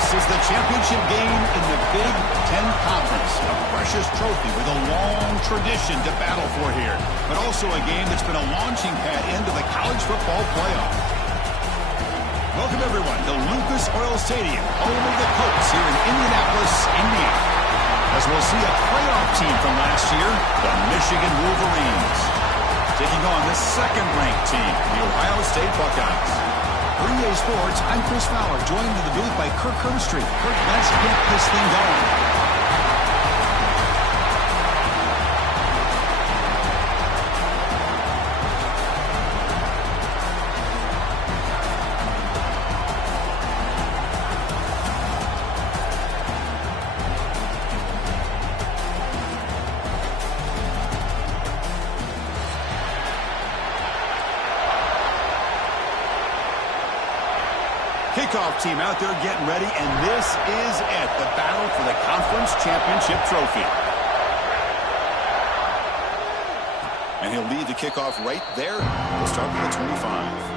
This is the championship game in the Big Ten Conference. A precious trophy with a long tradition to battle for here, but also a game that's been a launching pad into the college football playoff. Welcome, everyone, to Lucas Oil Stadium, home of the Colts here in Indianapolis, Indiana. As we'll see a playoff team from last year, the Michigan Wolverines, taking on the second-ranked team, the Ohio State Buckeyes. For EA Sports, I'm Chris Fowler, joined in the booth by Kirk Herbstreit. Kirk, let's get this thing going. Kickoff team out there getting ready, and this is it, the battle for the conference championship trophy. And he'll lead the kickoff right there. We'll start with the 25.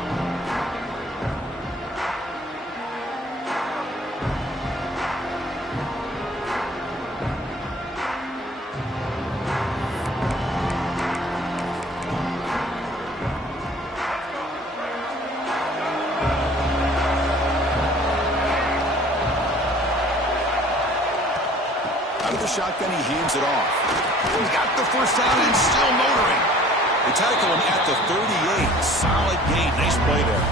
Shotgun, he hands it off. He's got the first down and still motoring. They tackle him at the 38. Solid gain. Nice play there.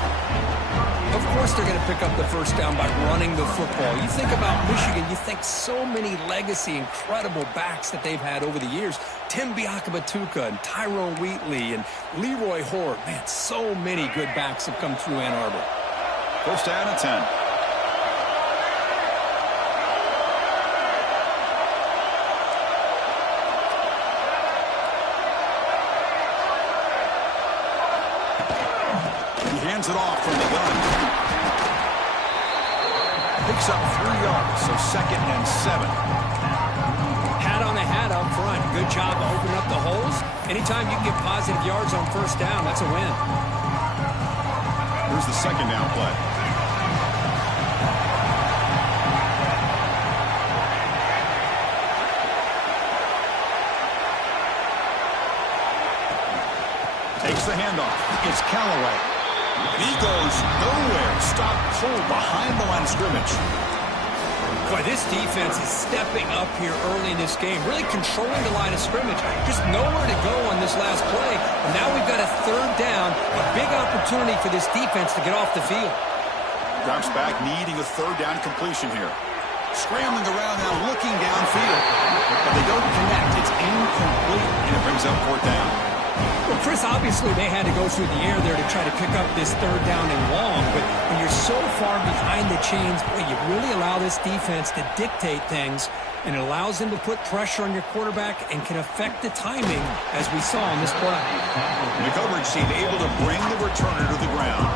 Of course they're going to pick up the first down by running the football. You think about Michigan, you think so many legacy, incredible backs that they've had over the years. Tim Biakabatuka and Tyrone Wheatley and Leroy Horde. Man, so many good backs have come through Ann Arbor. First down and 10. Hands it off from the gun. Picks up 3 yards, so 2nd and 7. Hat on the hat up front. Good job of opening up the holes. Anytime you can get positive yards on first down, that's a win. Here's the second down play. Takes the handoff. It's Callaway. He goes nowhere. Stop cold behind the line of scrimmage. Boy, this defense is stepping up here early in this game, really controlling the line of scrimmage. Just nowhere to go on this last play. And now we've got a third down, a big opportunity for this defense to get off the field. Drops back, needing a third down completion here. Scrambling around now, looking downfield. But they don't connect. It's incomplete, and it brings up 4th down. Well, Chris, obviously they had to go through the air there to try to pick up this third down and long, but when you're so far behind the chains, boy, you really allow this defense to dictate things, and it allows them to put pressure on your quarterback and can affect the timing, as we saw on this play. The coverage team able to bring the returner to the ground.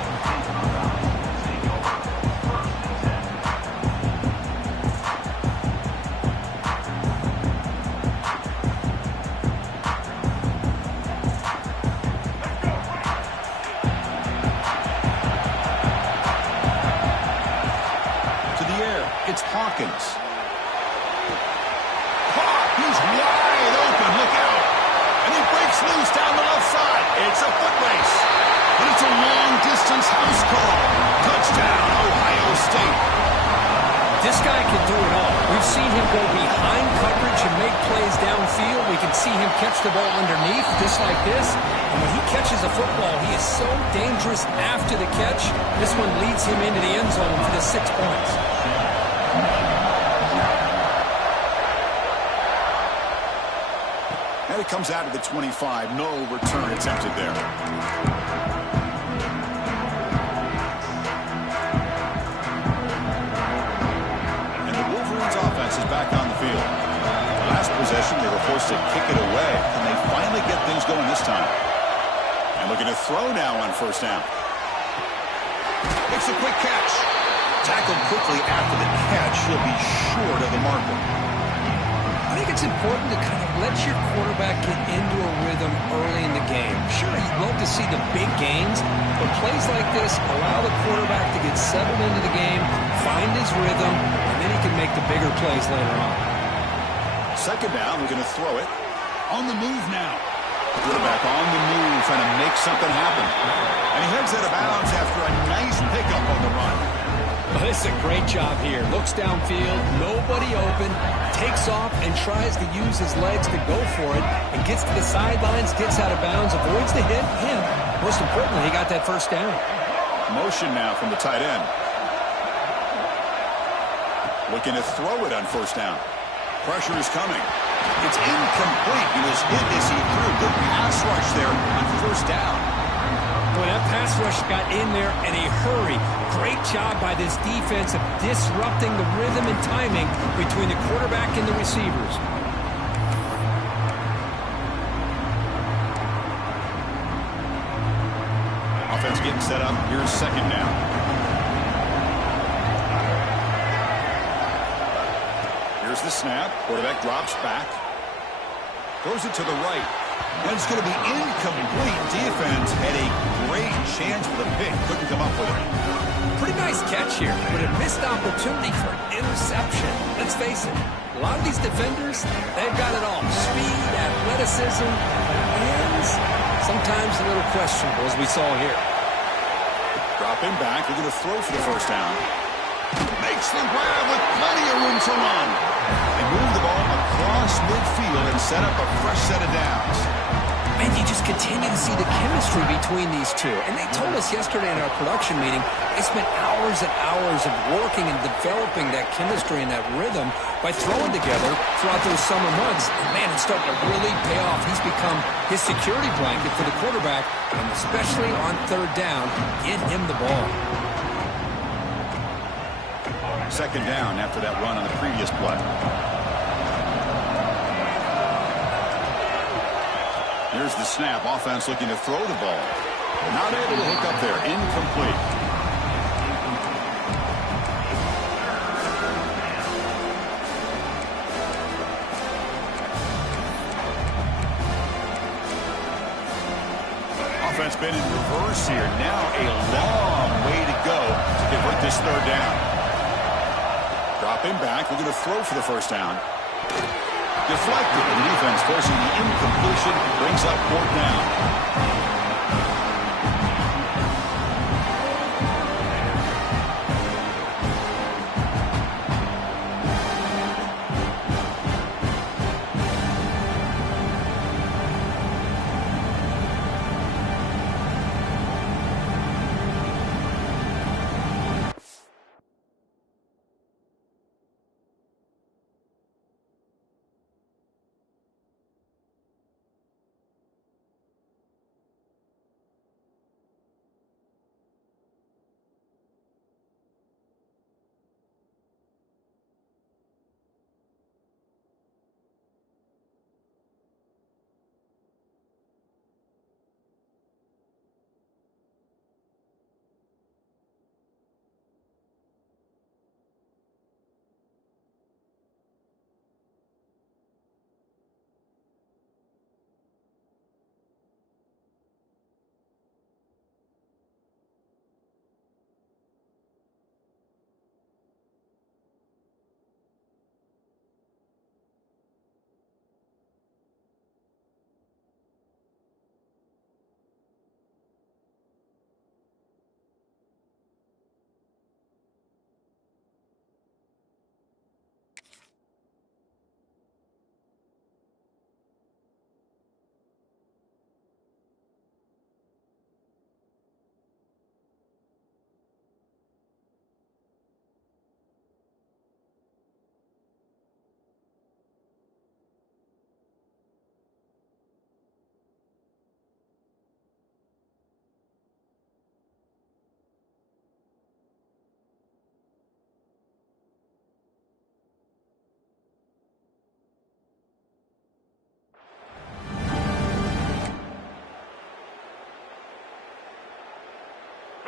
It's Hawkins. He's wide open. Look out. And he breaks loose down the left side. It's a foot race. But it's a long-distance house call. Touchdown, Ohio State. This guy can do it all. We've seen him go behind coverage and make plays downfield. We can see him catch the ball underneath, just like this. And when he catches a football, he is so dangerous after the catch. This one leads him into the end zone for the 6 points. And it comes out of the 25. No return attempted there. And the Wolverines offense is back on the field. Last possession, they were forced to kick it away. Can they finally get things going this time? And looking to throw now on first down. Makes a quick catch. Tackled quickly after the catch. He'll be short of the marker. I think it's important to kind of let your quarterback get into a rhythm early in the game. Sure, you'd love to to see the big gains, but plays like this allow the quarterback to get settled into the game, find his rhythm, and then he can make the bigger plays later on. Second down, we're going to throw it. On the move now. Quarterback on the move, trying to make something happen. And he heads out of bounds after a nice pickup on the run. Well, this is a great job here. Looks downfield, nobody open, takes off and tries to use his legs to go for it, and gets to the sidelines, gets out of bounds, avoids the hit, and most importantly, he got that first down. Motion now from the tight end. Looking to throw it on first down. Pressure is coming. It's incomplete. He was hit as he threw. Good pass rush there on first down. Boy, that pass rush got in there in a hurry. Great job by this defense of disrupting the rhythm and timing between the quarterback and the receivers. Offense getting set up. Here's second down. Here's the snap. Quarterback drops back. Throws it to the right. And it's going to be incomplete. Defense had a great chance for the pick. Couldn't come up with it. Pretty nice catch here, but a missed opportunity for an interception. Let's face it, a lot of these defenders, they've got it all. Speed, athleticism, hands, sometimes a little questionable, as we saw here. Dropping back. They're going to throw for the first down. Makes the grab with plenty of room to run. They move the ball across midfield and set up a fresh set of downs. And you just continue to see the chemistry between these two. And they told us yesterday in our production meeting, they spent hours and hours of working and developing that chemistry and that rhythm by throwing together throughout those summer months. And man, it's starting to really pay off. He's become his security blanket for the quarterback, and especially on third down, get him the ball. Second down after that run on the previous play. Here's the snap. Offense looking to throw the ball. Not able to hook up there. Incomplete. Offense been in reverse here. Now a long way to go to convert this third down. Dropping back, we're going to throw for the first down. Deflected, and the defense forcing the incompletion, brings up fourth down.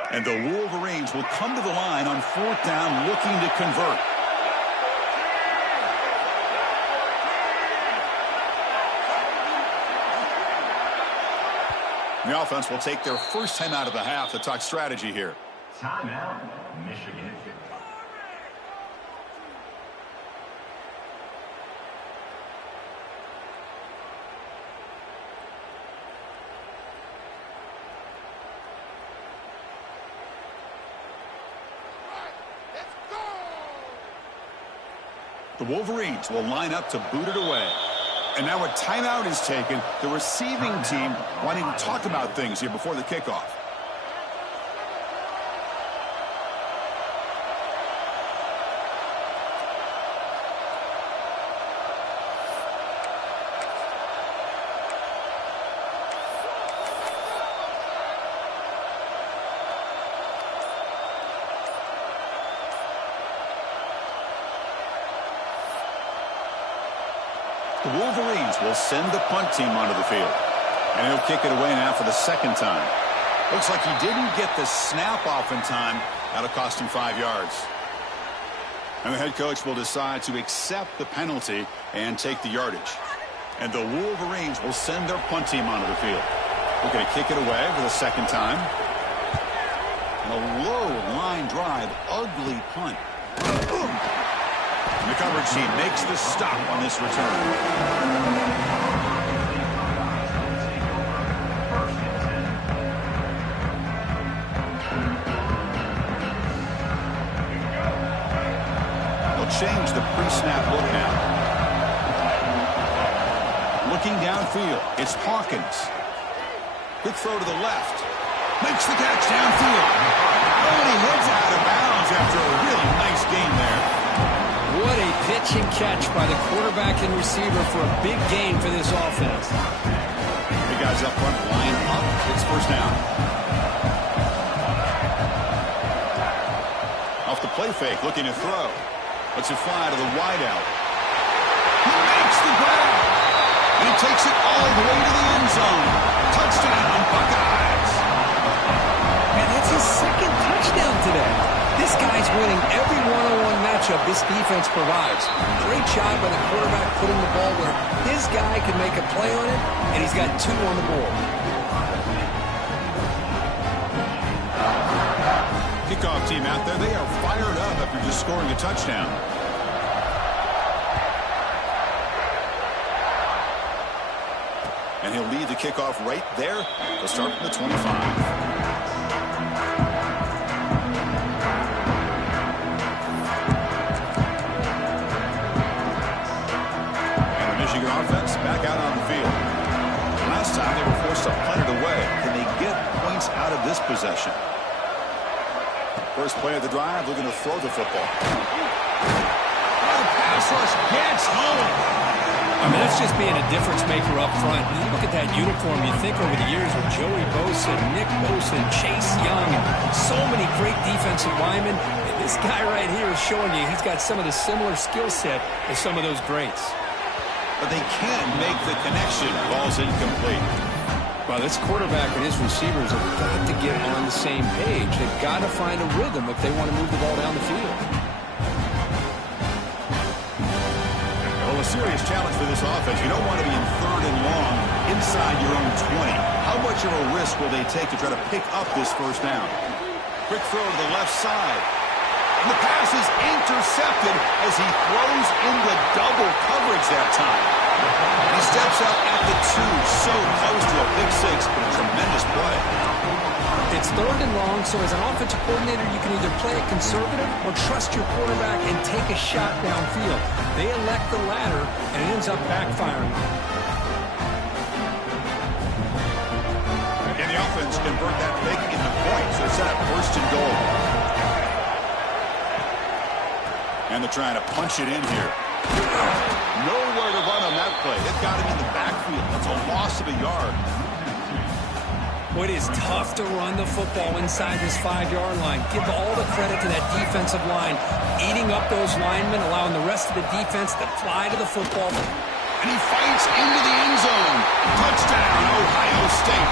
And the Wolverines will come to the line on fourth down looking to convert. The offense will take their first time out of the half to talk strategy here. Timeout, Michigan. The Wolverines will line up to boot it away. And now a timeout is taken. The receiving team wanting to talk about things here before the kickoff. The Wolverines will send the punt team onto the field. And he'll kick it away now for the second time. Looks like he didn't get the snap off in time. That'll cost him 5 yards. And the head coach will decide to accept the penalty and take the yardage. And the Wolverines will send their punt team onto the field. We're going to kick it away for the second time. And a low line drive, ugly punt. And the coverage team makes the stop on this return. They'll change the pre-snap look now. Looking downfield, it's Hawkins. Quick throw to the left. Makes the catch downfield. Oh, and he heads out of bounds after a really nice game there. What a pitch and catch by the quarterback and receiver for a big gain for this offense. The guys up front line up. It's first down. Off the play fake, looking to throw. Lets it fly to the wideout. He makes the grab. And he takes it all the way to the end zone. Touchdown, Buckeyes. And that's his second touchdown today. This guy's winning every one-on-one matchup this defense provides. Great job by the quarterback putting the ball where his guy can make a play on it, and he's got 2 on the board. Kickoff team out there, they are fired up after just scoring a touchdown. And he'll lead the kickoff right there. They'll start from the 25. Offense back out on the field. Last time they were forced to punt it away. Can they get points out of this possession? First play of the drive, looking to throw the football. Oh, the pass rush gets home. I mean, that's just being a difference maker up front. When you look at that uniform, you think over the years with Joey Bosa, Nick Bosa, and Chase Young, and so many great defensive linemen. And this guy right here is showing you he's got some of the similar skill set as some of those greats. But they can't make the connection. Ball's incomplete. Well, this quarterback and his receivers have got to get on the same page. They've got to find a rhythm if they want to move the ball down the field. Well, a serious challenge for this offense. You don't want to be in 3rd and long inside your own 20. How much of a risk will they take to try to pick up this first down? Quick throw to the left side. And the pass is intercepted as he throws into double coverage that time. He steps out at the 2, so close to a big 6, but a tremendous play. It's 3rd and long, so as an offensive coordinator, you can either play it conservative or trust your quarterback and take a shot downfield. They elect the latter, and it ends up backfiring. And the offense convert that fake into points. They're set up 1st and goal. And they're trying to punch it in here. Nowhere to run on that play. They've got him in the backfield. That's a loss of a yard. Well, it is tough to run the football inside this 5-yard line. Give all the credit to that defensive line, eating up those linemen, allowing the rest of the defense to fly to the football. And he fights into the end zone. Touchdown, Ohio State.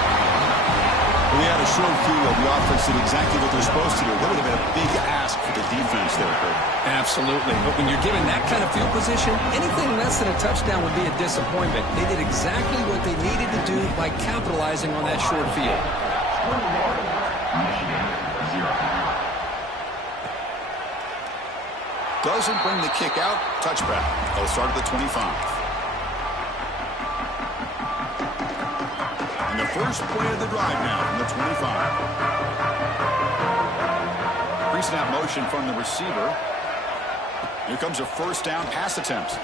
We had a the short field, the offense did exactly what they're supposed to do. That would have been a big ask for the defense there, Kurt. Absolutely. But when you're given that kind of field position, anything less than a touchdown would be a disappointment. They did exactly what they needed to do by capitalizing on that short field. Doesn't bring the kick out. Touchback. They'll start at the 25. And the first play of the drive now from the 25. Pre-snap motion from the receiver. Here comes a first down pass attempt.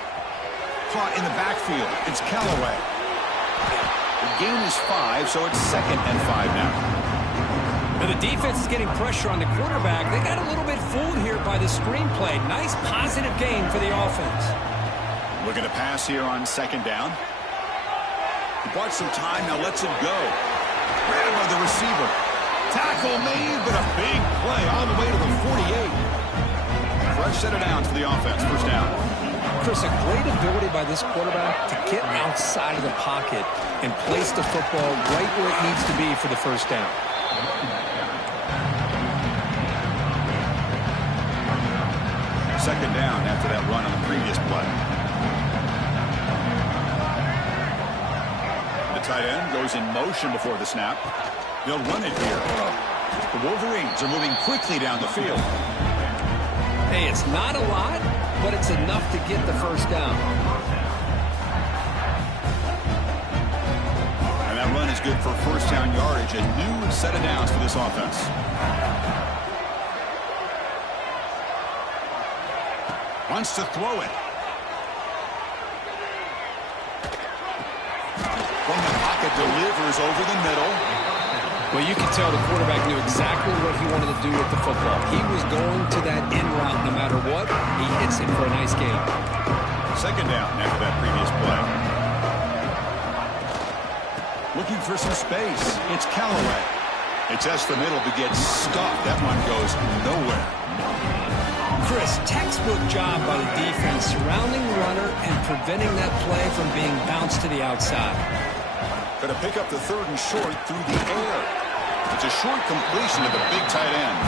Caught in the backfield. It's Callaway. The gain is 5, so it's 2nd and 5 now. Now the defense is getting pressure on the quarterback. They got a little bit fooled here by the screenplay. Nice positive gain for the offense. Looking to pass here on 2nd down. He bought some time, now lets it go. Grab by the receiver. Tackle made, but a big play all the way to the 48. Fresh set of downs for the offense. First down. Chris, a great ability by this quarterback to get outside of the pocket and place the football right where it needs to be for the first down. Second down after that run on the previous play. The tight end goes in motion before the snap. They'll run it here. The Wolverines are moving quickly down the field. Hey, it's not a lot, but it's enough to get the first down. And that run is good for first down yardage. A new set of downs for this offense. Wants to throw it. From the pocket, delivers over the middle. Well, you can tell the quarterback knew exactly what he wanted to do with the football. He was going to that in route no matter what. He hits it for a nice gain. Second down after that previous play. Looking for some space. It's Callaway. It tests the middle but gets stuffed. That one goes nowhere. Chris, textbook job by the defense surrounding the runner and preventing that play from being bounced to the outside. Going to pick up the 3rd and short through the air. It's a short completion of the big tight end.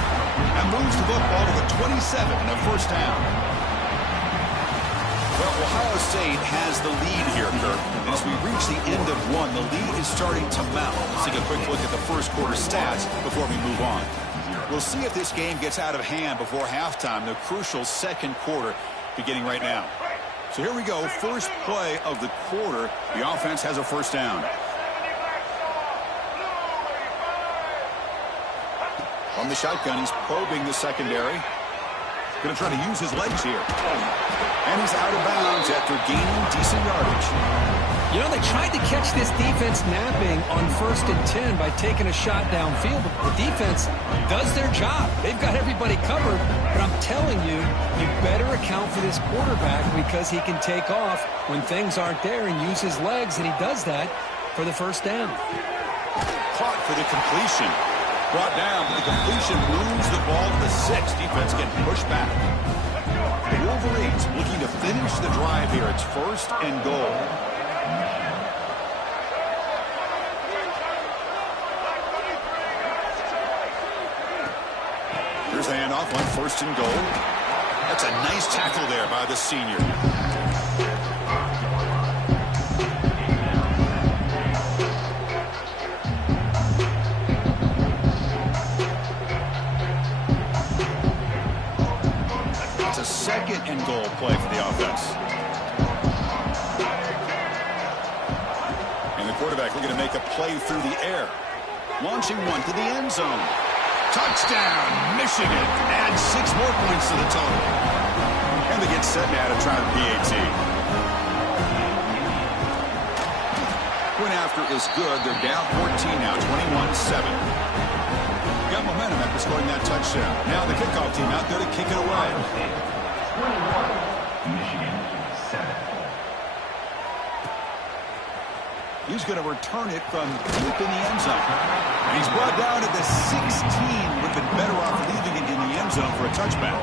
And moves the football to the 27 and a first down. Well, Ohio State has the lead here, Kirk. And as we reach the end of one, the lead is starting to mount. Let's take a quick look at the first quarter stats before we move on. We'll see if this game gets out of hand before halftime, the crucial second quarter beginning right now. So here we go, first play of the quarter. The offense has a first down. From the shotgun, he's probing the secondary. Going to try to use his legs here. And he's out of bounds after gaining decent yardage. You know, they tried to catch this defense napping on 1st and 10 by taking a shot downfield, but the defense does their job. They've got everybody covered, but I'm telling you, you better account for this quarterback because he can take off when things aren't there and use his legs, and he does that for the first down. Caught for the completion. Brought down, but the completion moves the ball to the 6. Defense getting pushed back. The Wolverines looking to finish the drive here. It's 1st and goal. Here's the handoff on 1st and goal. That's a nice tackle there by the senior. It's a 2nd and goal play for the offense. And the quarterback looking to make a play through the air. Launching one to the end zone. Touchdown, Michigan. Add 6 more points to the total. And they get set now to try the PAT. Point after is good. They're down 14 now, 21-7. Got momentum after scoring that touchdown. Now the kickoff team out there to kick it away. Michigan 7. He's going to return it from deep in the end zone. And he's brought down at the 16. Would have been better off leaving it in the end zone for a touchback.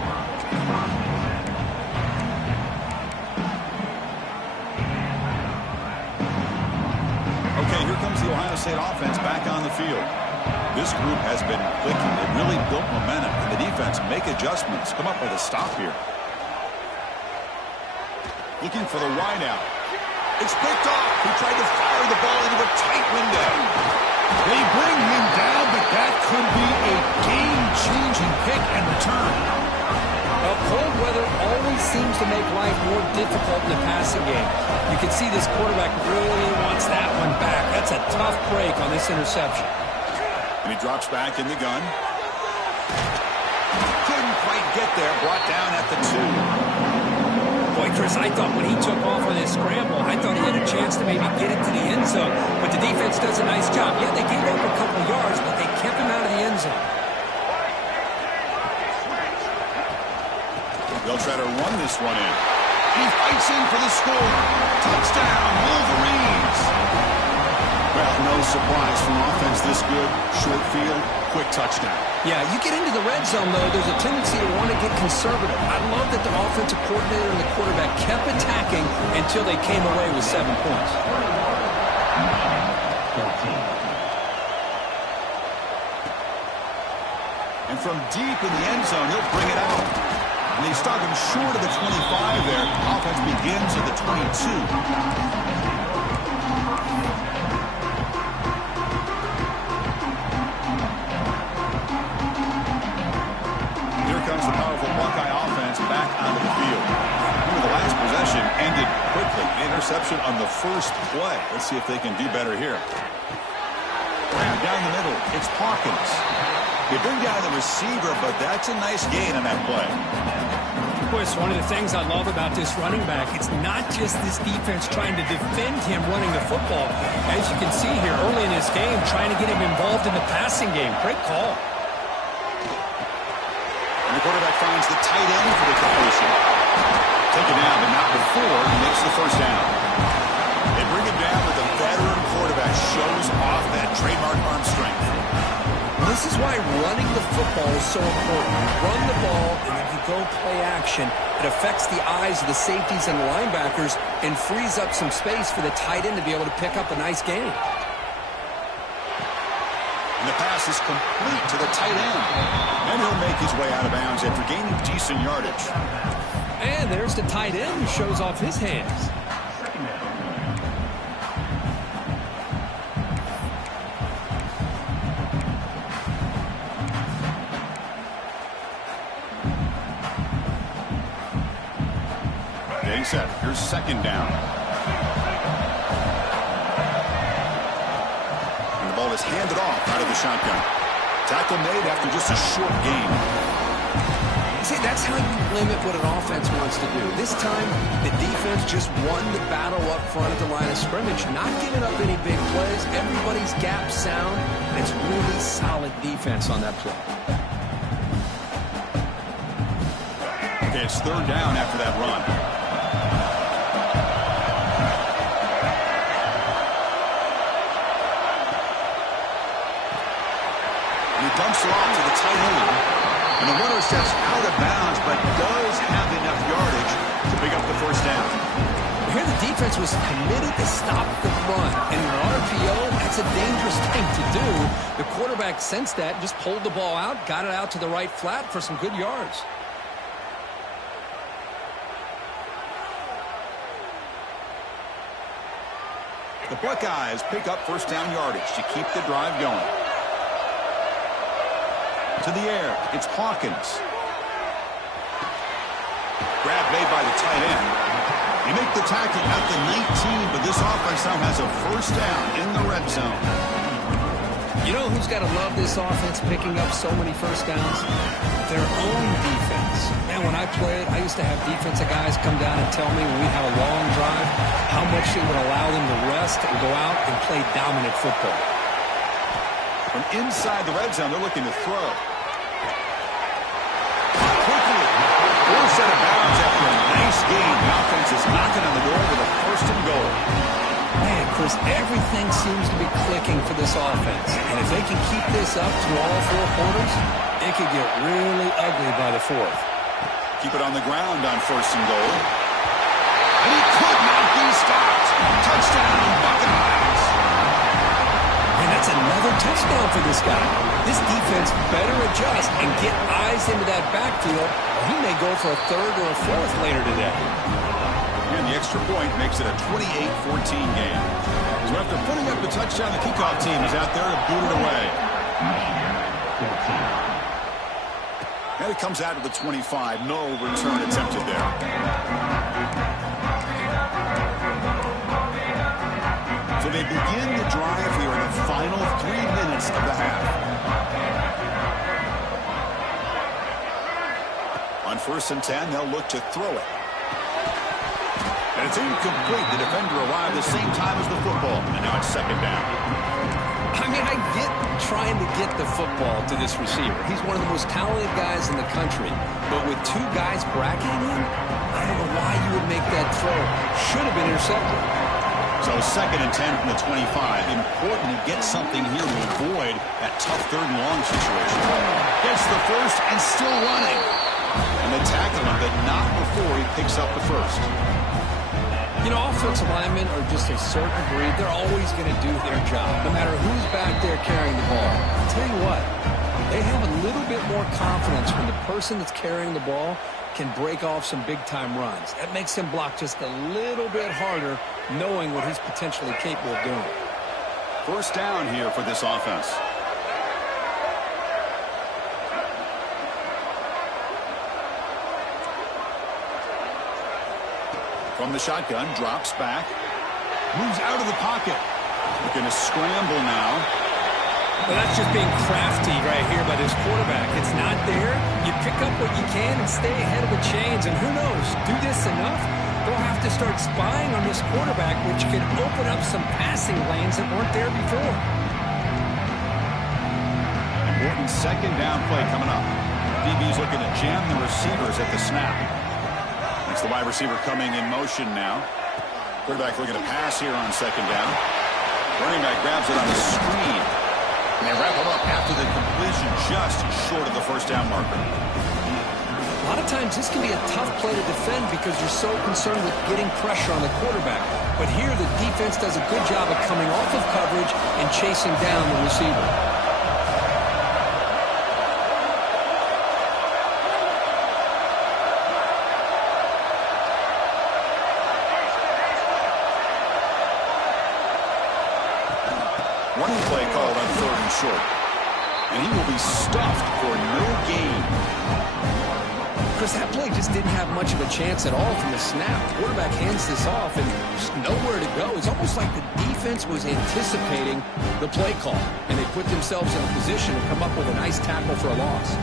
Okay, here comes the Ohio State offense back on the field. This group has been clicking. They really built momentum. And the defense make adjustments. Come up with a stop here. Looking for the wide out. It's picked off. He tried to fire the ball into a tight window. They bring him down, but that could be a game-changing pick and return. Well, cold weather always seems to make life more difficult in the passing game. You can see this quarterback really wants that one back. That's a tough break on this interception. And he drops back in the gun. Couldn't quite get there. Brought down at the 2. Boy, Chris, I thought when he took off on his scramble, I thought he had a chance to maybe get into the end zone. But the defense does a nice job. Yeah, they gave up a couple yards, but they kept him out of the end zone. They'll try to run this one in. He fights in for the score. Touchdown, Wolverines. Well, no surprise from offense this good. Short field, quick touchdown. Yeah, you get into the red zone, though, there's a tendency to want to get conservative. I love that the offensive coordinator and the quarterback kept attacking until they came away with 7 points. And from deep in the end zone, he'll bring it out. And they stop him short of the 25 there. Offense begins at the 22. Comes the powerful Buckeye offense back onto the field. Remember, the last possession ended quickly. Interception on the first play. Let's see if they can do better here. Down the middle, it's Hawkins. They bring down the receiver, but that's a nice gain on that play. Chris, one of the things I love about this running back, it's not just this defense trying to defend him running the football. As you can see here early in this game, trying to get him involved in the passing game. Great call. And the quarterback finds the tight end for the completion. Taken down, but not before he makes the first down. They bring him down, but the veteran quarterback shows off that trademark arm strength. This is why running the football is so important. You run the ball, and if you go play action, it affects the eyes of the safeties and the linebackers and frees up some space for the tight end to be able to pick up a nice gain. And the pass is complete to the tight end. And he'll make his way out of bounds after gaining decent yardage. And there's the tight end who shows off his hands. Getting set. Here's second down. Is handed off out of the shotgun. Tackle made after just a short gain. See, that's how you limit what an offense wants to do. This time, the defense just won the battle up front at the line of scrimmage, not giving up any big plays. Everybody's gap sound, and it's really solid defense on that play. Okay, it's third down after that run. Dumps it off to the tight end. And the runner steps out of bounds, but does have enough yardage to pick up the first down. Here the defense was committed to stop the run. And in an RPO, that's a dangerous thing to do. The quarterback sensed that, just pulled the ball out, got it out to the right flat for some good yards. The Buckeyes pick up first down yardage to keep the drive going. To the air, it's Hawkins. Grab made by the tight end. You make the tackle at the 19, but this offense now has a first down in the red zone. You know who's got to love this offense picking up so many first downs? Their own defense. Man, when I played, I used to have defensive guys come down and tell me when we have a long drive how much it would allow them to rest and go out and play dominant football. From inside the red zone, they're looking to throw. Forced out of bounds after a nice game. The offense is knocking on the door with a first and goal. Man, Chris, everything seems to be clicking for this offense. And if they can keep this up through all 4 quarters, it could get really ugly by the 4th. Keep it on the ground on first and goal. And he could not be stopped. Touchdown, Buckeyes. another touchdown for this guy. This defense better adjust and get eyes into that backfield, or he may go for a third or a fourth later today. And the extra point makes it a 28-14 game. So after putting up the touchdown, the kickoff team is out there to boot it away. And it comes out to the 25. No return attempted there. So they begin the drive here in the final 3 minutes of the half. On 1st and 10, they'll look to throw it. And it's incomplete. The defender arrived the same time as the football. And now it's 2nd down. I mean, I get trying to get the football to this receiver. He's one of the most talented guys in the country. But with 2 guys bracketing him, I don't know why you would make that throw. Should have been intercepted. So 2nd and 10 from the 25. Important to get something here to avoid that tough 3rd and long situation. Gets the first and still running. And they tackle him, but not before he picks up the first. You know, offensive linemen are just a certain breed. They're always going to do their job, no matter who's back there carrying the ball. I'll tell you what, they have a little bit more confidence when the person that's carrying the ball can break off some big-time runs. That makes him block just a little bit harder, knowing what he's potentially capable of doing. 1st down here for this offense. From the shotgun, drops back, moves out of the pocket. Looking to scramble now. Well, that's just being crafty right here by this quarterback. It's not there. You pick up what you can and stay ahead of the chains. And who knows, do this enough, they'll have to start spying on this quarterback, which could open up some passing lanes that weren't there before. Important 2nd down play coming up. DB's looking to jam the receivers at the snap. It's the wide receiver coming in motion now. Quarterback looking to pass here on 2nd down. Running back grabs it on the screen. And they wrap him up after the completion, just short of the 1st down marker. A lot of times this can be a tough play to defend because you're so concerned with getting pressure on the quarterback. But here the defense does a good job of coming off of coverage and chasing down the receiver. Running play called on 3rd and short. And he will be stuffed for no gain. Chris, that play just didn't have much of a chance at all from the snap. Quarterback hands this off and just nowhere to go. It's almost like the defense was anticipating the play call, and they put themselves in a position to come up with a nice tackle for a loss.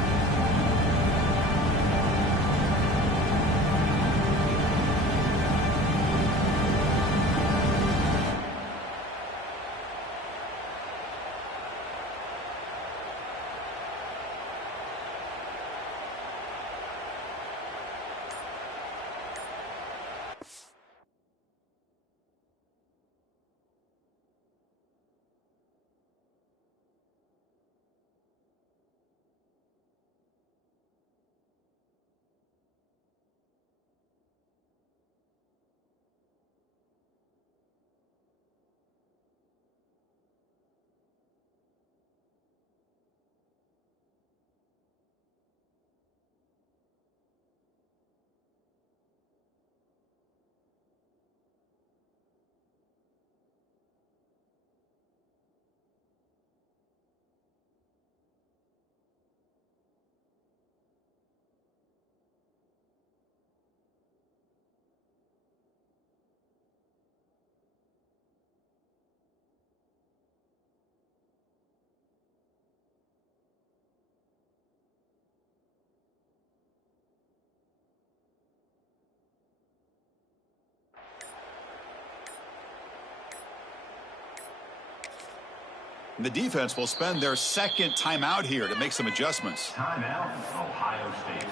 The defense will spend their 2nd timeout here to make some adjustments. Timeout, Ohio State.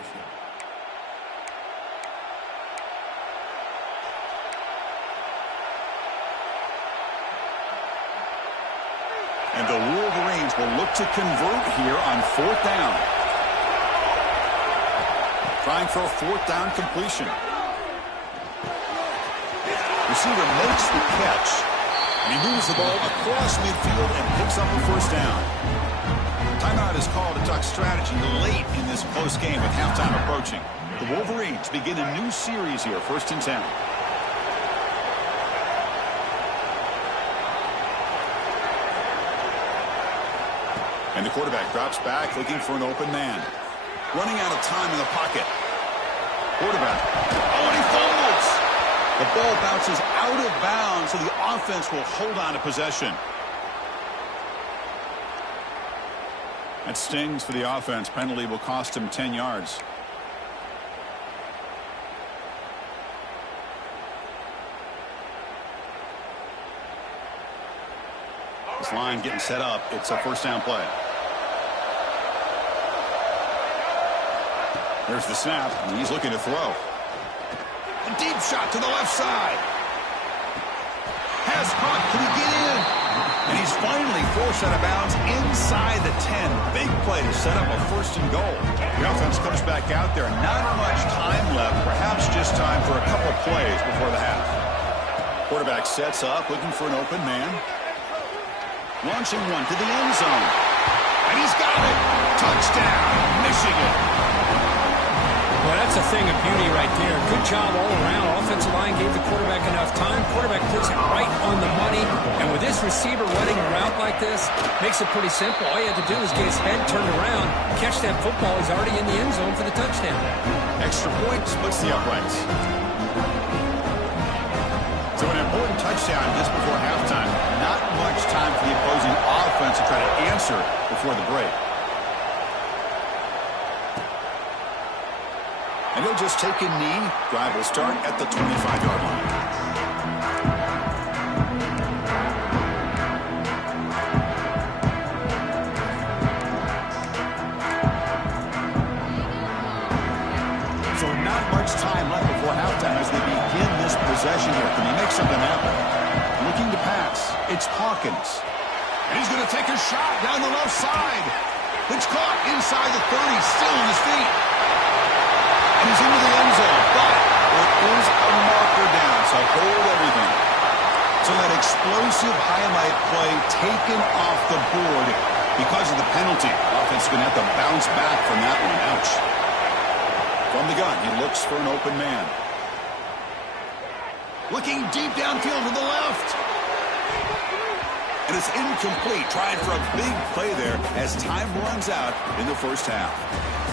And the Wolverines will look to convert here on 4th down. Trying for a 4th down completion. Receiver makes the catch. And he moves the ball across midfield and picks up a first down. Timeout is called to talk strategy late in this close game with halftime approaching. The Wolverines begin a new series here, 1st and 10. And the quarterback drops back, looking for an open man. Running out of time in the pocket. Quarterback. Oh, and he fumbles! The ball bounces out of bounds, so the offense will hold on to possession. That stings for the offense. Penalty will cost him 10 yards. This line getting set up. It's a first down play. There's the snap, and he's looking to throw. A deep shot to the left side. Pass caught. Can he get in? And he's finally forced out of bounds inside the 10. Big play to set up a 1st and goal. The offense comes back out there. Not much time left. Perhaps just time for a couple plays before the half. Quarterback sets up, looking for an open man. Launching one to the end zone. And he's got it. Touchdown, Michigan. Well, that's a thing of beauty right there. Good job all around. Offensive line gave the quarterback enough time. Quarterback puts it right on the money. And with this receiver running a route like this, makes it pretty simple. All you have to do is get his head turned around, catch that football. He's already in the end zone for the touchdown. Extra point splits the uprights. So an important touchdown just before halftime. Not much time for the opposing offense to try to answer before the break. And he'll just take a knee. Drive will start at the 25-yard line. So not much time left before halftime as they begin this possession here. Can he make something happen? Looking to pass. It's Hawkins. And he's going to take a shot down the left side. It's caught inside the 30, still on his feet. And he's into the end zone, but there is a marker down, so hold everything. So that explosive highlight play taken off the board because of the penalty. Offense is going to have to bounce back from that one. Ouch. From the gun, he looks for an open man. Looking deep downfield to the left. And it's incomplete. Trying for a big play there as time runs out in the first half.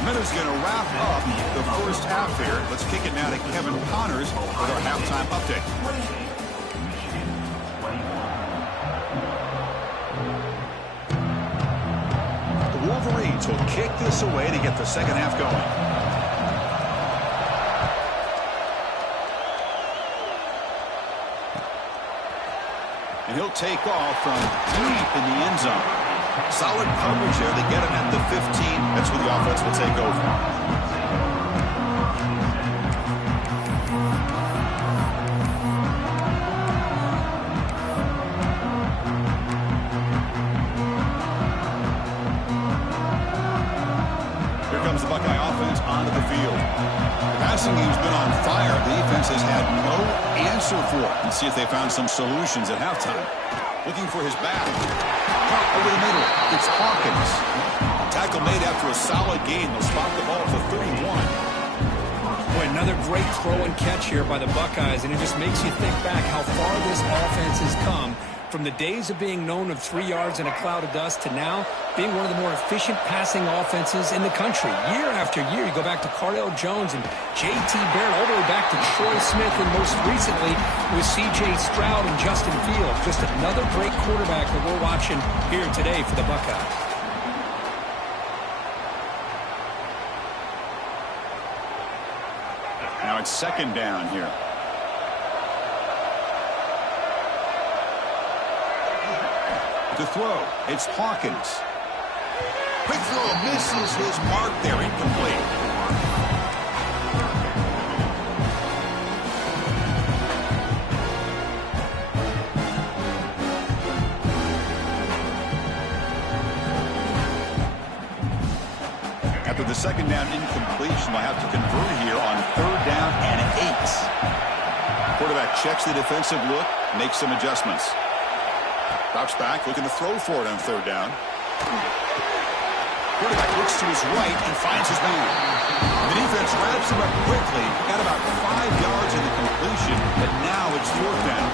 Miller's going to wrap up the first half here. Let's kick it now to Kevin Connors with our halftime update. The Wolverines will kick this away to get the second half going. And he'll take off from deep in the end zone. Solid coverage there. They get him at the 15. That's where the offense will take over. Here comes the Buckeye offense onto the field. The passing game's been on fire. The defense has had no answer for it. Let's see if they found some solutions at halftime. Looking for his back. Over the middle, it's Hawkins. Tackle made after a solid gain. They'll spot the ball for 31. Boy, another great throw and catch here by the Buckeyes, and it just makes you think back how far this offense has come from the days of being known of 3 yards in a cloud of dust to now being one of the more efficient passing offenses in the country. Year after year, you go back to Cardell Jones and J.T. Barrett, all the way back to Troy Smith, and most recently with C.J. Stroud and Justin Fields. Just another great quarterback that we're watching here today for the Buckeyes. Now it's second down here. To throw, it's Hawkins. Quick throw, misses his mark there, incomplete. After the second down incompletion, they'll have to convert here on third down and 8. Quarterback checks the defensive look, makes some adjustments. Drops back, looking to throw for it on third down. Quarterback looks to his right and finds his man. The defense wraps him up quickly. Got about 5 yards in the completion, but now it's fourth down.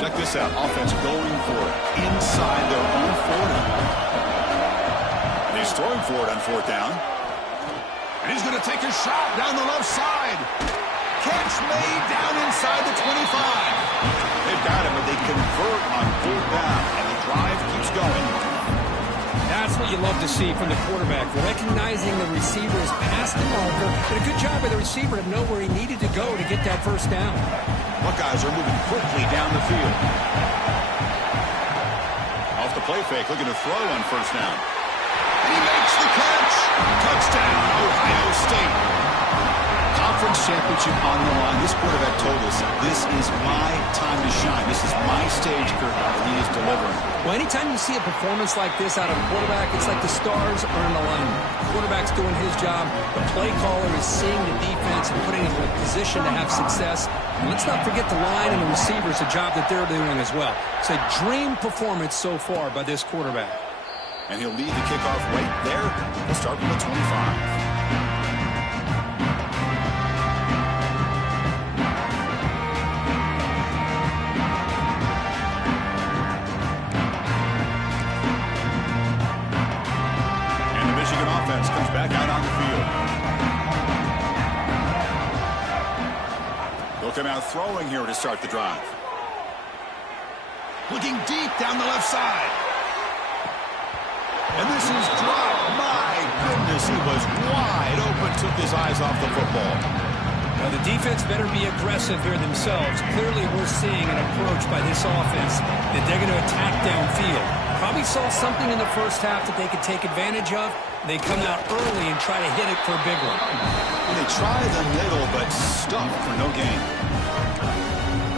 Check this out. Offense going for it inside their own 40. He's throwing for it on fourth down. And he's going to take a shot down the left side. Catch made down inside the 25. They've got him, but they convert on fourth down, and the drive keeps going. That's what you love to see from the quarterback, recognizing the receiver's past the marker, and a good job by the receiver to know where he needed to go to get that first down. Buckeyes are moving quickly down the field. Off the play fake, looking to throw on first down. And he makes the catch. Touchdown, Ohio State. Conference championship on the line. This quarterback told us, this is my time to shine. This is my stage, Kirk, and he is delivering. Well, anytime you see a performance like this out of a quarterback, it's like the stars are in alignment. The quarterback's doing his job. The play caller is seeing the defense and putting him in a position to have success. And let's not forget the line and the receivers, a job that they're doing as well. It's a dream performance so far by this quarterback. And he'll lead the kickoff right there. We'll start from the 25. Comes back out on the field. They'll come out throwing here to start the drive. Looking deep down the left side. And this is dropped. My goodness, he was wide open, took his eyes off the football. Well, the defense better be aggressive here themselves. Clearly, we're seeing an approach by this offense that they're going to attack downfield. Probably saw something in the first half that they could take advantage of. They come out early and try to hit it for a big one. They try the middle, but stuck for no gain.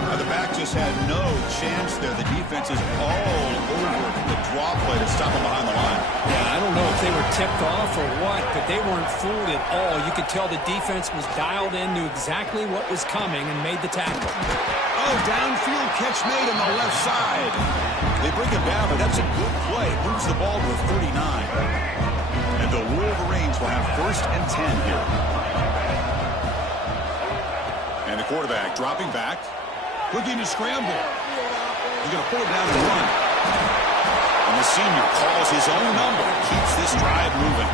Now the back just had no chance there. The defense is all over the draw play to stop him behind the line. Yeah, I don't know if they were tipped off or what, but they weren't fooled at all. You could tell the defense was dialed in, knew exactly what was coming, and made the tackle. Oh, downfield catch made on the left side. They bring him down, but that's a good play. Moves the ball to a 39. And the Wolverines will have 1st and 10 here. And the quarterback dropping back. Looking to scramble. He's going to pull it down and run. And the senior calls his own number. Keeps this drive moving.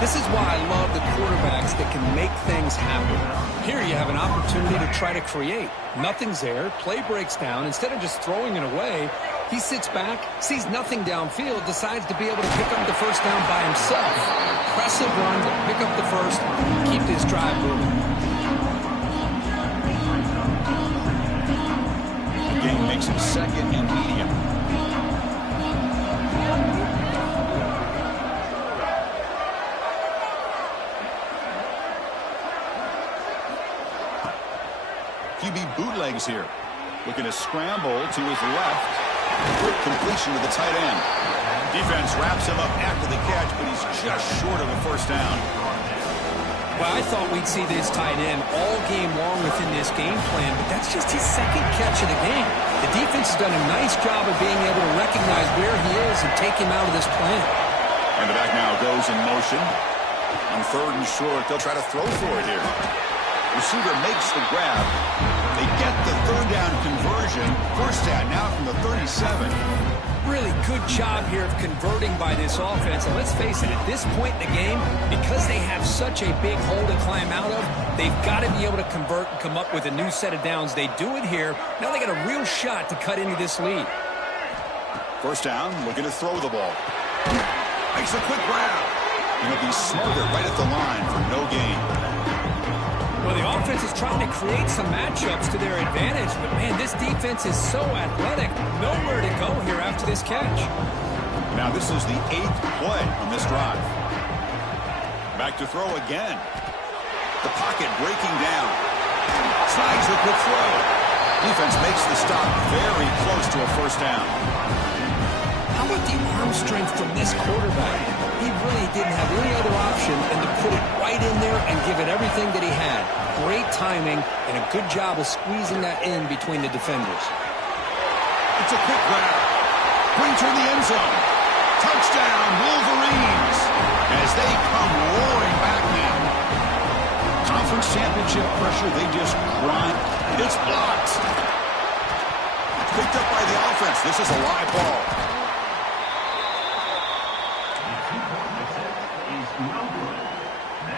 This is why I love the quarterbacks that can make things happen. Here you have an opportunity to try to create. Nothing's there. Play breaks down. Instead of just throwing it away, he sits back, sees nothing downfield, decides to be able to pick up the first down by himself. Impressive run, pick up the first, keep this drive moving. The game makes it 2nd and medium. QB bootlegs here. Looking to scramble to his left. Quick completion to the tight end. Defense wraps him up after the catch, but he's just short of a first down. Well, I thought we'd see this tight end all game long within this game plan, but that's just his 2nd catch of the game. The defense has done a nice job of being able to recognize where he is and take him out of this plan. And the back now goes in motion. On 3rd and short, they'll try to throw for it here. Receiver makes the grab. They get the 3rd down conversion. First down now from the 37. Really good job here of converting by this offense. And let's face it, at this point in the game, because they have such a big hole to climb out of, they've got to be able to convert and come up with a new set of downs. They do it here. Now they got a real shot to cut into this lead. First down, looking to throw the ball. Makes a quick grab. And he'll be smarter right at the line for no gain. Well, the offense is trying to create some matchups to their advantage, but, man, this defense is so athletic. Nowhere to go here after this catch. Now this is the 8th play on this drive. Back to throw again. The pocket breaking down. Snags the quick throw. Defense makes the stop very close to a first down. How about the arm strength from this quarterback? He really didn't have any other option than to put it right in there and give it everything that he had. Great timing and a good job of squeezing that in between the defenders. It's a quick grab. Pointer in the end zone. Touchdown, Wolverines, as they come roaring back now. Conference championship pressure, they just grind. It's blocked. Picked up by the offense. This is a live ball.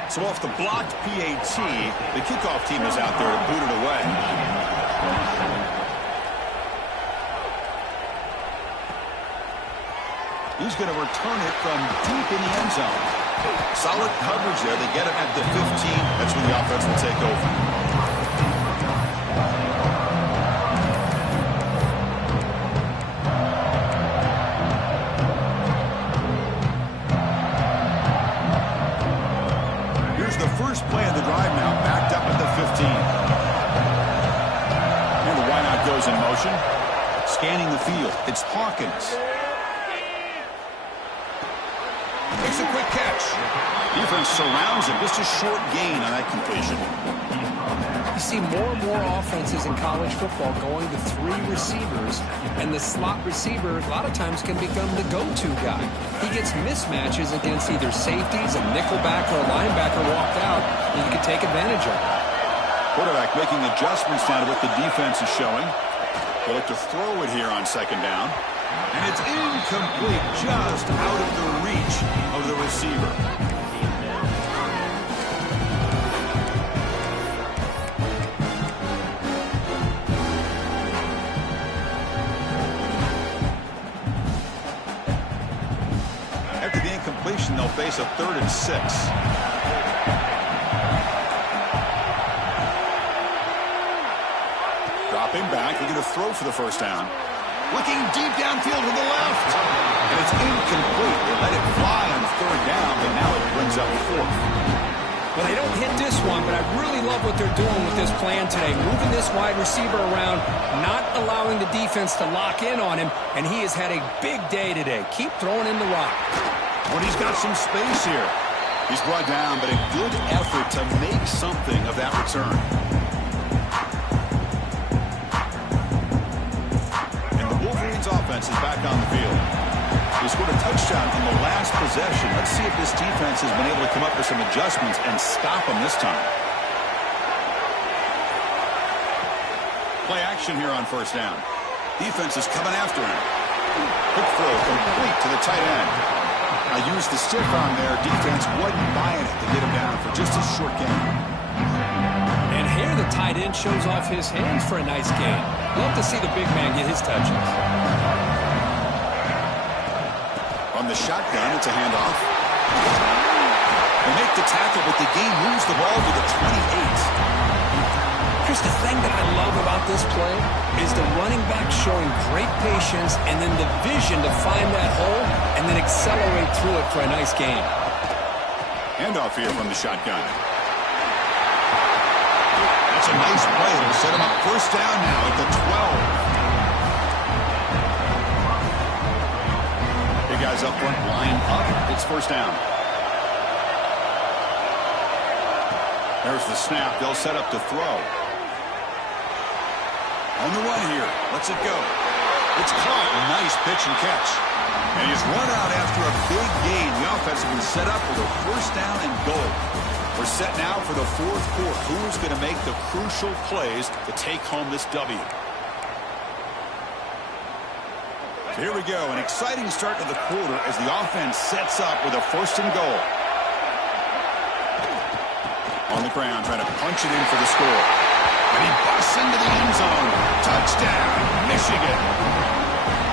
So off the blocked PAT, the kickoff team is out there to boot it away. He's going to return it from deep in the end zone. Solid coverage there. They get him at the 15. That's when the offense will take over. Here's the first play of the drive now, backed up at the 15. And the wideout goes in motion. Scanning the field. It's Hawkins. Makes a quick catch. Defense surrounds him. Just a short gain on that completion. You see more and more offenses in college football going to 3 receivers, and the slot receiver a lot of times can become the go-to guy. He gets mismatches against either safeties, a nickelback, or a linebacker walked out, and you can take advantage of it. Quarterback making adjustments now to what the defense is showing. They look to throw it here on second down. And it's incomplete, just out of the reach of the receiver. After the incompletion, they'll face a 3rd and 6. Dropping back, they're going to throw for the first down. Looking deep downfield to the left. And it's incomplete. They let it fly on 3rd down, but now it brings up 4th. Well, they don't hit this one, but I really love what they're doing with this plan today. Moving this wide receiver around, not allowing the defense to lock in on him, and he has had a big day today. Keep throwing in the rock. But he's got some space here. He's brought down, but a good effort to make something of that return. Offense is back on the field. He scored a touchdown in the last possession. Let's see if this defense has been able to come up with some adjustments and stop him this time. Play action here on first down. Defense is coming after him. Quick throw complete to the tight end. I used the stiff arm there. Defense wasn't buying it to get him down for just a short gain. And here the tight end shows off his hands for a nice gain. Love to see the big man get his touches. On the shotgun, it's a handoff. They make the tackle, but the game moves the ball to the 28. Here's the thing that I love about this play is the running back showing great patience and then the vision to find that hole and then accelerate through it for a nice gain. Handoff here from the shotgun. That's a nice play. It'll set him up first down now at the 12. Big guys up front, line up. It's first down. There's the snap. They'll set up to throw. On the run here. Let's it go. It's caught. Nice pitch and catch. And he's run out after a big gain. The offense has been set up with a first down and goal. We're set now for the 4th quarter. Who is going to make the crucial plays to take home this W? So here we go. An exciting start to the quarter as the offense sets up with a 1st and goal. On the ground, trying to punch it in for the score. And he busts into the end zone. Touchdown, Michigan.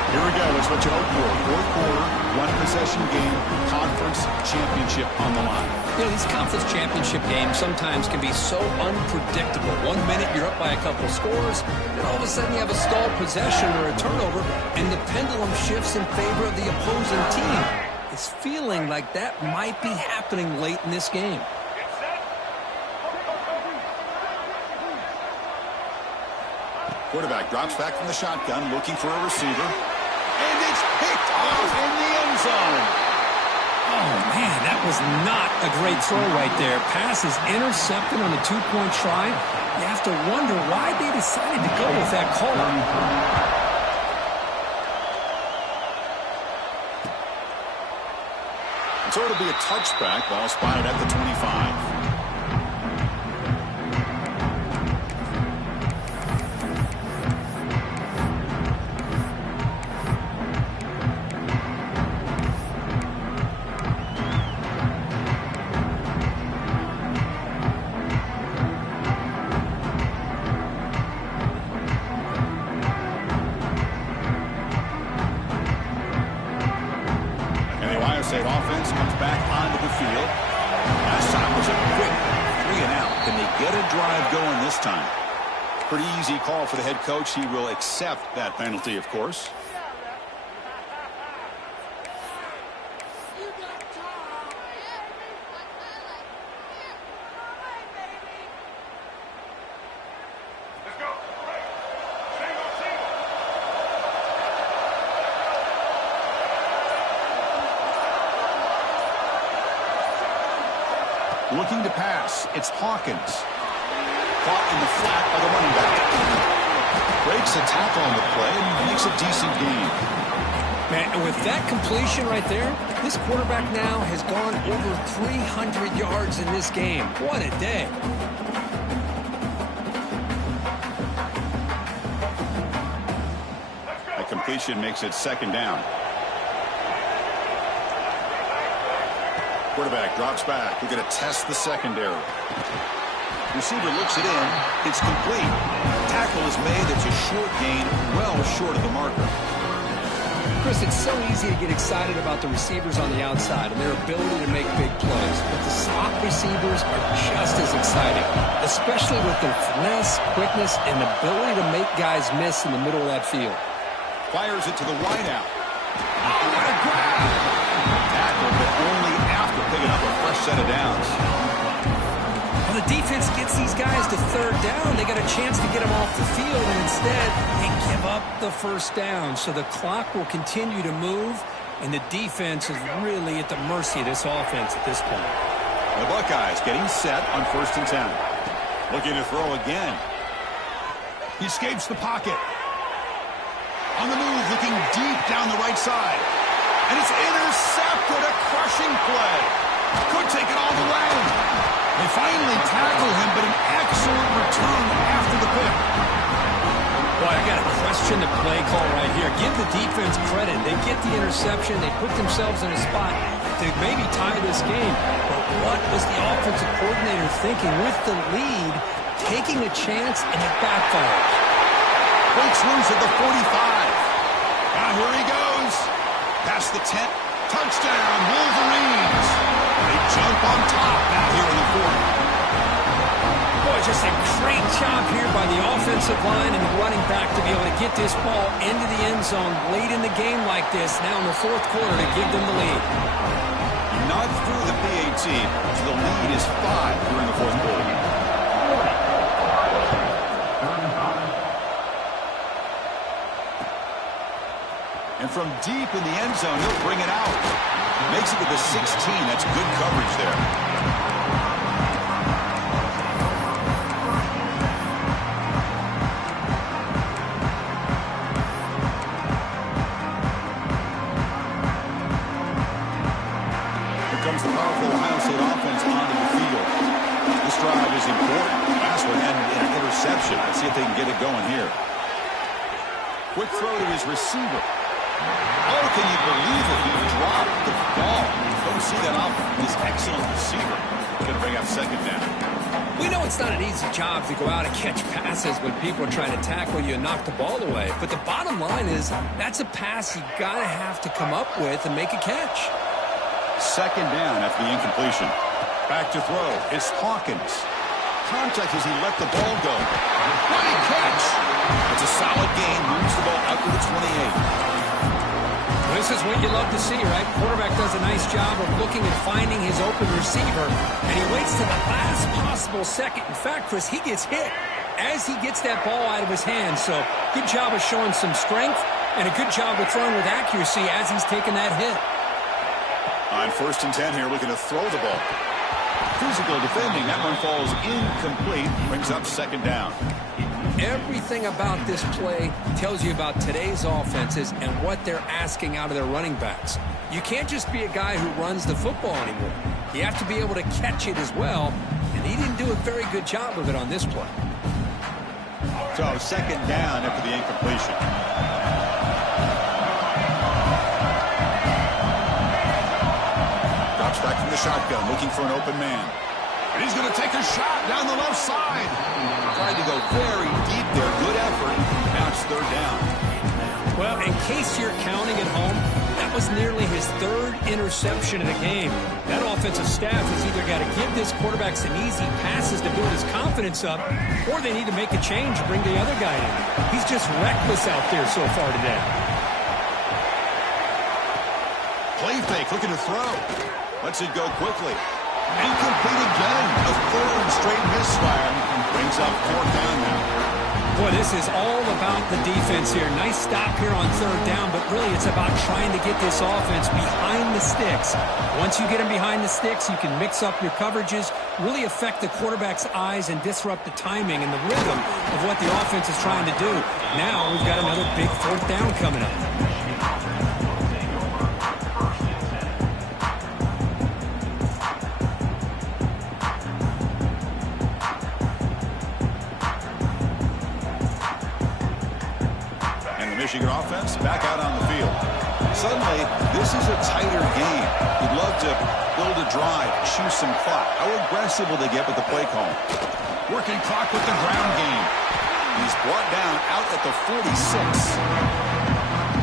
Here we go. It's what you hope for. 4th quarter, 1-possession game, conference championship on the line. You know, these conference championship games sometimes can be so unpredictable. 1 minute you're up by a couple scores, then all of a sudden you have a stalled possession or a turnover, and the pendulum shifts in favor of the opposing team. It's feeling like that might be happening late in this game. Quarterback drops back from the shotgun, looking for a receiver. And it's picked off in the end zone. Oh, man, that was not a great throw right there. Pass is intercepted on the two-point try. You have to wonder why they decided to go with that call. So it'll be a touchback. Ball spotted at the 25. Offense comes back onto the field. Last time was a quick 3-and-out. Can they get a drive going this time? Pretty easy call for the head coach. He will accept that penalty, of course. Looking to pass. It's Hawkins. Caught in the flat by the running back. Breaks a tackle on the play and makes a decent gain. Man, with that completion right there, this quarterback now has gone over 300 yards in this game. What a day. That completion makes it second down. Quarterback drops back. We're going to test the secondary. Receiver looks it in. It's complete. Tackle is made. It's a short gain, well short of the marker. Chris, it's so easy to get excited about the receivers on the outside and their ability to make big plays. But the slot receivers are just as exciting, especially with their finesse, quickness, and ability to make guys miss in the middle of that field. Fires it to the wideout. Oh, what a grab! Tackle, but only after picking up a fresh set of downs. Well, the defense gets these guys to third down. They got a chance to get them off the field, and instead they give up the first down. So the clock will continue to move, and the defense is really at the mercy of this offense at this point. The Buckeyes getting set on 1st and 10. Looking to throw again. He escapes the pocket. On the move, looking deep down the right side. And it's intercepted, a crushing play. Could take it all the way. They finally tackle him, but an excellent return after the pick. Boy, I got to question the play call right here. Give the defense credit. They get the interception. They put themselves in a spot to maybe tie this game. But what was the offensive coordinator thinking with the lead, taking a chance, and it backfires? Breaks loose at the 45. Now here he goes. Past the 10. Touchdown, Wolverines. They jump on top now here in the 4th. Boy, just a great job here by the offensive line and the running back to be able to get this ball into the end zone late in the game like this, now in the 4th quarter, to give them the lead. Not through the PAT, so the lead is 5 during the 4th quarter. And from deep in the end zone, he'll bring it out. Makes it to the 16. That's good coverage there. Here comes the powerful Ohio State offense onto the field. This drive is important. The last one ended in an interception. Let's see if they can get it going here. Quick throw to his receiver. Oh, can you believe it? He dropped the ball. Don't see that off this excellent receiver. Going to bring up second down. We know it's not an easy job to go out and catch passes when people are trying to tackle you and knock the ball away. But the bottom line is that's a pass you got to have to come up with and make a catch. Second down after the incompletion. Back to throw. It's Hawkins. Contact as he let the ball go. What a catch! It's a solid gain. Moves the ball out to the 28. This is what you love to see, right? Quarterback does a nice job of looking and finding his open receiver, and he waits to the last possible second. In fact, Chris, he gets hit. as he gets that ball out of his hands. So good job of showing some strength and a good job of throwing with accuracy as he's taking that hit. On 1st and 10 here, looking to throw the ball. Physical defending. That one falls incomplete. Brings up 2nd down. Everything about this play tells you about today's offenses and what they're asking out of their running backs. You can't just be a guy who runs the football anymore. You have to be able to catch it as well, and he didn't do a very good job of it on this play. So 2nd down after the incompletion. Drops back from the shotgun, looking for an open man. And he's going to take a shot down the left side. Tried to go very deep there. Good effort. Now it's 3rd down. Well, in case you're counting at home, that was nearly his 3rd interception in a game. That offensive staff has either got to give this quarterback some easy passes to build his confidence up, or they need to make a change and bring the other guy in. He's just reckless out there so far today. Play fake, looking to throw. Lets it go quickly. Incomplete again. A 3rd straight misfire. Brings up 4th down now. Boy, this is all about the defense here. Nice stop here on 3rd down, but really it's about trying to get this offense behind the sticks. Once you get them behind the sticks, you can mix up your coverages, really affect the quarterback's eyes and disrupt the timing and the rhythm of what the offense is trying to do. Now we've got another big 4th down coming up. Michigan offense back out on the field. Suddenly, this is a tighter game. You'd love to build a drive, chew some clock. How aggressive will they get with the play call? Working clock with the ground game. He's brought down out at the 46.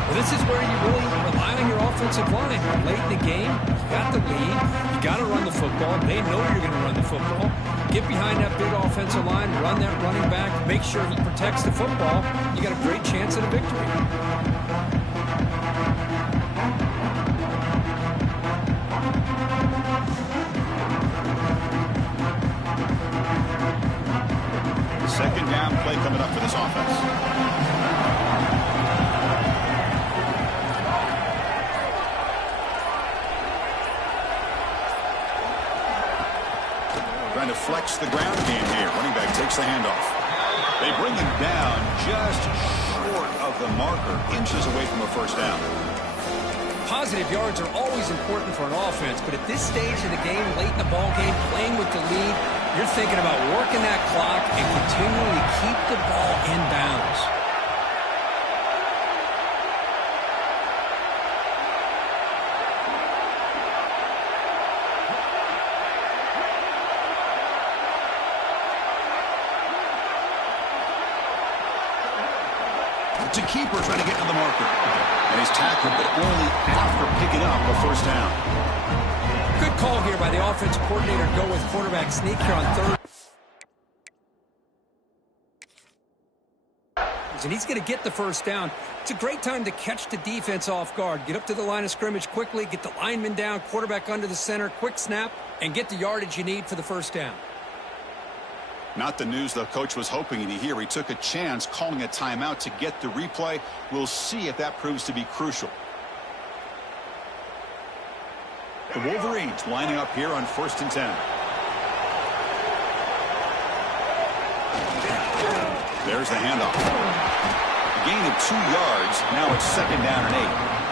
Well, this is where you really rely on your offensive line. Late in the game, you got the lead. You got to run the football. They know you're going to run the football. Get behind that big offensive line, run that running back, make sure he protects the football. You got a great chance at a victory. Second down play coming up for this offense. Trying to flex the ground game here. Running back takes the handoff. They bring him down just short of the marker, inches away from a 1st down. Positive yards are always important for an offense, but at this stage of the game, late in the ball game, playing with the lead, you're thinking about working that clock and continuing to keep the ball in bounds. To keeper trying to get to the marker. And he's tackled, but only after picking up a 1st down. Good call here by the offensive coordinator to go with quarterback sneak here on 3rd. And he's going to get the 1st down. It's a great time to catch the defense off guard. Get up to the line of scrimmage quickly, get the lineman down, quarterback under the center, quick snap, and get the yardage you need for the 1st down. Not the news the coach was hoping to hear. He took a chance calling a timeout to get the replay. We'll see if that proves to be crucial. The Wolverines lining up here on 1st and 10. There's the handoff. A gain of 2 yards. Now it's 2nd down and 8.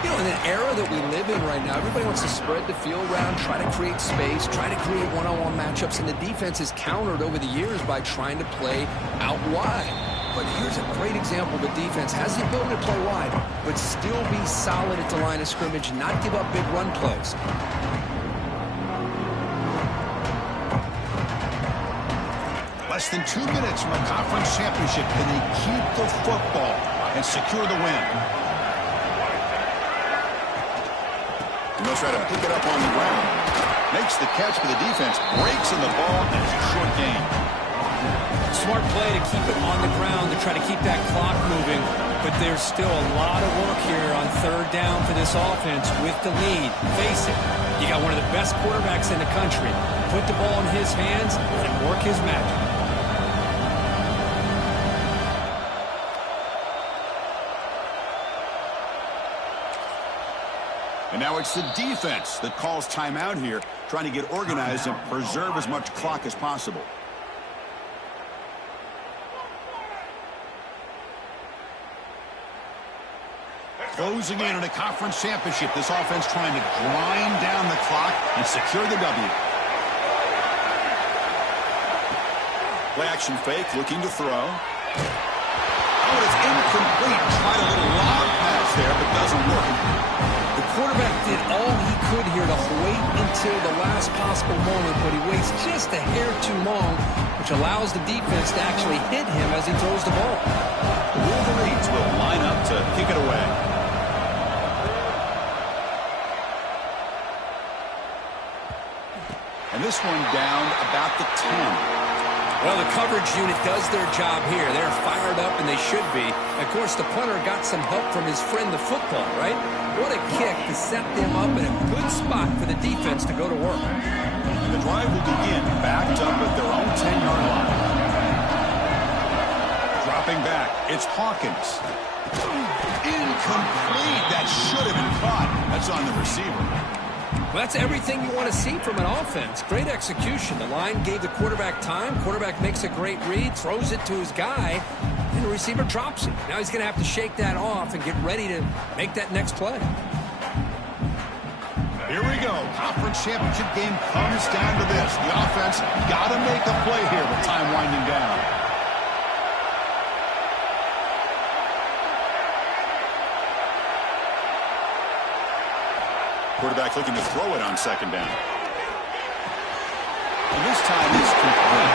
You know, in an era that we live in right now, everybody wants to spread the field around, try to create space, try to create one-on-one matchups, and the defense is countered over the years by trying to play out wide. But here's a great example of a defense has the ability to play wide, but still be solid at the line of scrimmage, not give up big run plays. Less than 2 minutes from a conference championship. Can they keep the football and secure the win? And they'll try to pick it up on the ground. Makes the catch, but the defense breaks in the ball, and it's a short gain. Smart play to keep it on the ground, to try to keep that clock moving. But there's still a lot of work here on 3rd down for this offense with the lead. Face it, you got one of the best quarterbacks in the country. Put the ball in his hands, let him work his magic. And now it's the defense that calls timeout here, trying to get organized and preserve as much clock as possible. Closing in on a conference championship, this offense trying to grind down the clock and secure the W. Play action fake, looking to throw. Oh, it's incomplete. Tried a little lob pass there, but doesn't work. The quarterback did all he could here to wait until the last possible moment, but he waits just a hair too long, which allows the defense to actually hit him as he throws the ball. The Wolverines will line up to kick it away. And this one down about the 10. Well, the coverage unit does their job here. They're fired up, and they should be. Of course, the punter got some help from his friend, the football, right? What a kick to set them up in a good spot for the defense to go to work. And the drive will begin backed up at their own 10-yard line. Dropping back, it's Hawkins. Incomplete. That should have been caught. That's on the receiver. Well, that's everything you want to see from an offense. Great execution. The line gave the quarterback time. Quarterback makes a great read, throws it to his guy, and the receiver drops it. Now he's going to have to shake that off and get ready to make that next play. Here we go. Conference championship game comes down to this. The offense got to make a play here with time winding down. Quarterback looking to throw it on second down. And this time it's complete.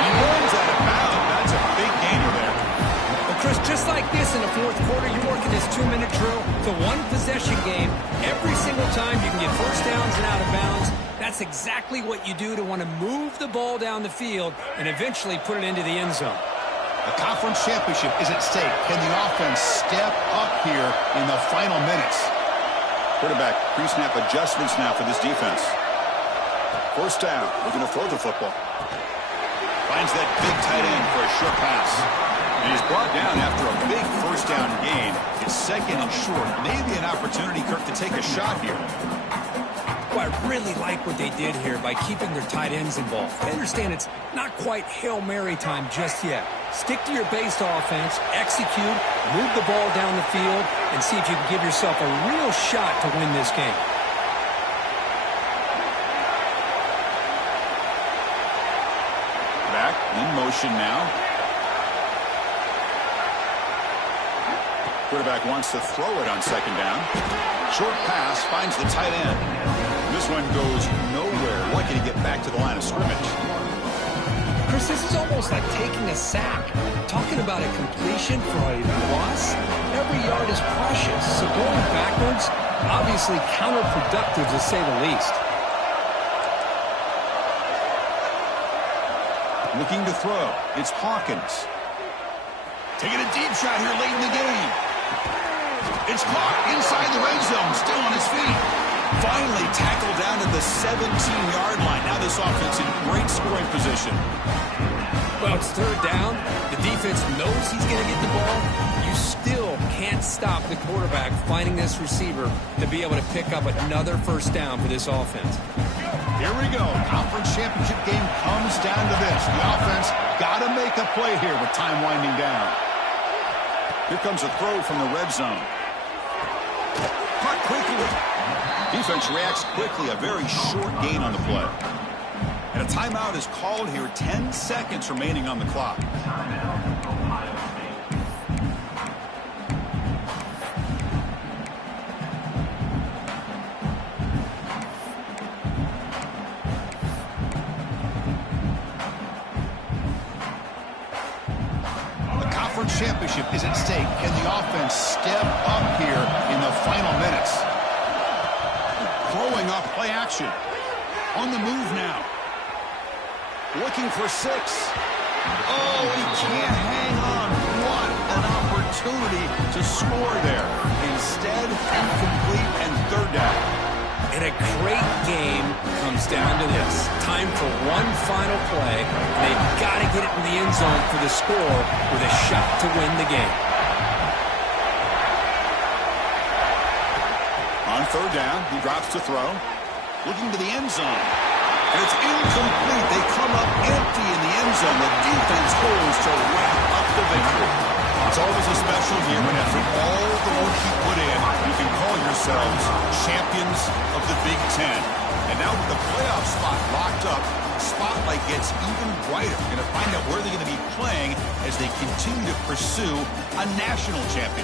He runs out of bounds. That's a big gainer there. Well, Chris, just like this in the fourth quarter, you're working this 2-minute drill. It's a one-possession game. Every single time you can get first downs and out of bounds. That's exactly what you do to want to move the ball down the field and eventually put it into the end zone. A conference championship is at stake. Can the offense step up here in the final minutes? Quarterback pre-snap adjustments now for this defense. First down, looking to throw the football. Finds that big tight end for a short pass. And he's brought down after a big first down gain. It's second and short. Maybe an opportunity, Kirk, to take a shot here. Well, I really like what they did here by keeping their tight ends involved. I understand it's not quite Hail Mary time just yet. Stick to your base offense, execute, move the ball down the field, and see if you can give yourself a real shot to win this game. Back in motion now. Quarterback wants to throw it on second down. Short pass finds the tight end. This one goes nowhere. Lucky to get back to the line of scrimmage. Chris, this is almost like taking a sack. Talking about a completion for a loss, every yard is precious. So going backwards, obviously counterproductive to say the least. Looking to throw. It's Hawkins. Taking a deep shot here late in the game. It's caught inside the red zone, still on his feet. Finally tackled down to the 17-yard line. Now this offense in great scoring position. Well, it's third down. The defense knows he's going to get the ball. You still can't stop the quarterback finding this receiver to be able to pick up another first down for this offense. Here we go. Conference championship game comes down to this. The offense got to make a play here with time winding down. Here comes a throw from the red zone. Caught quickly. Defense reacts quickly. A very short gain on the play. And a timeout is called here. 10 seconds remaining on the clock. Championship is at stake. Can the offense step up here in the final minutes? Throwing off play action. On the move now. Looking for 6. Oh, he can't hang on. What an opportunity to score there. Instead, incomplete and third down. And a great game comes down to this. Time for one final play. They've got to get it in the end zone for the score with a shot to win the game. On third down. He drops to throw. Looking to the end zone. And it's incomplete. They come up empty in the end zone. The defense holds to wrap up the victory. It's always a special year when after all the work you put in, you can call yourselves champions of the Big Ten. And now with the playoff spot locked up, the spotlight gets even brighter. We're going to find out where they're going to be playing as they continue to pursue a national championship.